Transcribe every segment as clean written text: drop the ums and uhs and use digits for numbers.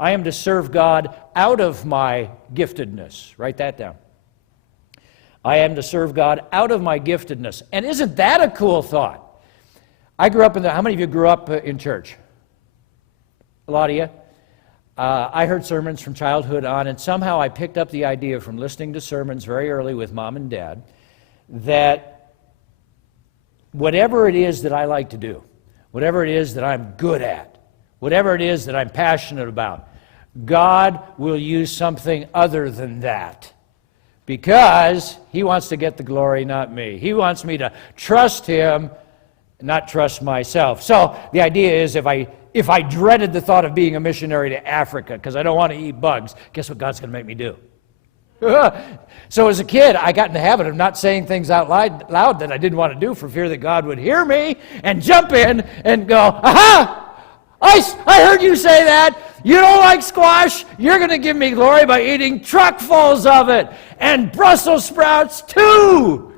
I am to serve God out of my giftedness. Write that down. I am to serve God out of my giftedness. And isn't that a cool thought? I grew up how many of you grew up in church? A lot of you? I heard sermons from childhood on, and somehow I picked up the idea from listening to sermons very early with Mom and Dad that whatever it is that I like to do, whatever it is that I'm good at, whatever it is that I'm passionate about, God will use something other than that because He wants to get the glory, not me. He wants me to trust Him, not trust myself. So the idea is if I dreaded the thought of being a missionary to Africa because I don't want to eat bugs, guess what God's going to make me do? So as a kid, I got in the habit of not saying things out loud that I didn't want to do for fear that God would hear me and jump in and go, aha! I heard you say that. You don't like squash. You're going to give me glory by eating truckfuls of it. And Brussels sprouts too.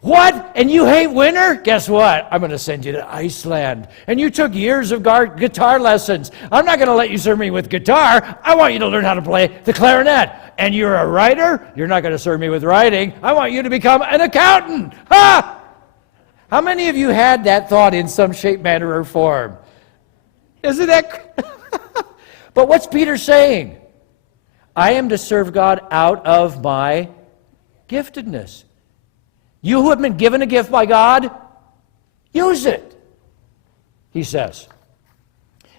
What? And you hate winter? Guess what? I'm going to send you to Iceland. And you took years of guitar lessons. I'm not going to let you serve me with guitar. I want you to learn how to play the clarinet. And you're a writer? You're not going to serve me with writing. I want you to become an accountant. Ha! How many of you had that thought in some shape, manner, or form? Isn't that? But what's Peter saying? I am to serve God out of my giftedness. You who have been given a gift by God, use it, he says.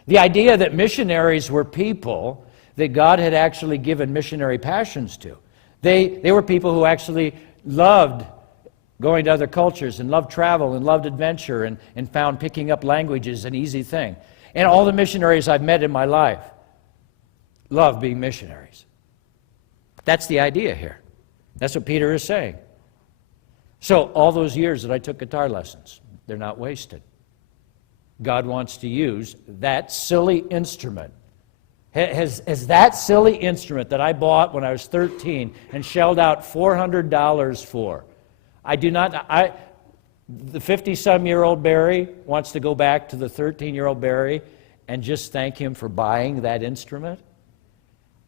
The idea that missionaries were people that God had actually given missionary passions to. They were people who actually loved going to other cultures and loved travel and loved adventure and found picking up languages an easy thing. And all the missionaries I've met in my life love being missionaries. That's the idea here. That's what Peter is saying. So all those years that I took guitar lessons, they're not wasted. God wants to use that silly instrument. Has that silly instrument that I bought when I was 13 and shelled out $400 for, the 50-some-year-old Barry wants to go back to the 13-year-old Barry and just thank him for buying that instrument.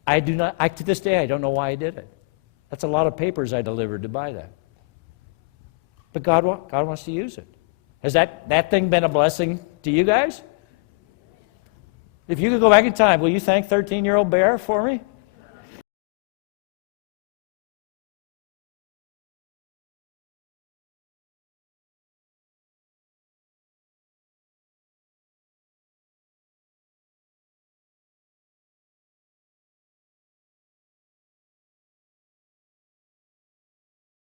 To this day, I don't know why I did it. That's a lot of papers I delivered to buy that. But God wants to use it. Has that thing been a blessing to you guys? If you could go back in time, will you thank 13-year-old Bear for me?